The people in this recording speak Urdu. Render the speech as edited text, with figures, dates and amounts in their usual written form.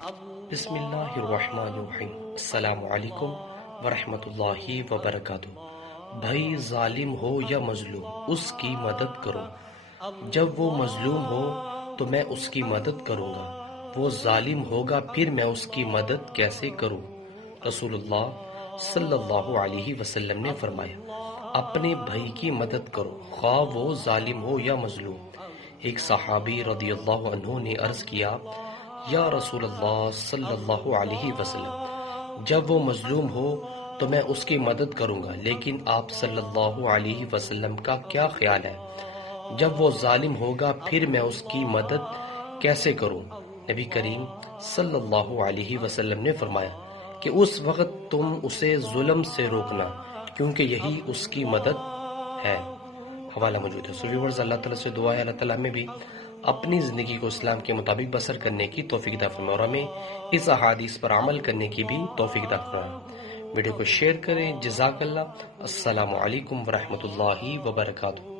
بسم اللہ الرحمن الرحیم۔ السلام علیکم ورحمۃ اللہ وبرکاتہ۔ بھائی ظالم ہو یا مظلوم اس کی مدد کرو۔ جب وہ مظلوم ہو تو میں اس کی مدد کروں گا، وہ ظالم ہوگا پھر میں اس کی مدد کیسے کروں؟ رسول اللہ صلی اللہ علیہ وسلم نے فرمایا، اپنے بھائی کی مدد کرو خواہ وہ ظالم ہو یا مظلوم۔ ایک صحابی رضی اللہ عنہ نے عرض کیا، یا رسول اللہ صلی اللہ علیہ وسلم، جب وہ مظلوم ہو تو میں اس کی مدد کروں گا، لیکن آپ صلی اللہ علیہ وسلم کا کیا خیال ہے؟ جب وہ ظالم ہوگا پھر میں اس کی مدد کیسے کروں؟ نبی کریم صلی اللہ علیہ وسلم نے فرمایا کہ اس وقت تم اسے ظلم سے روکنا، کیونکہ یہی اس کی مدد ہے۔ حوالہ موجود ہے۔ ویورز، اللہ تعالیٰ سے دعا ہے اللہ تعالیٰ میں بھی اپنی زندگی کو اسلام کے مطابق بسر کرنے کی توفیق عطا فرمائے اور ہمیں اس احادیث پر عمل کرنے کی بھی توفیق عطا فرمائے۔ ویڈیو کو شیئر کریں۔ جزاک اللہ۔ السلام علیکم ورحمۃ اللہ وبرکاتہ۔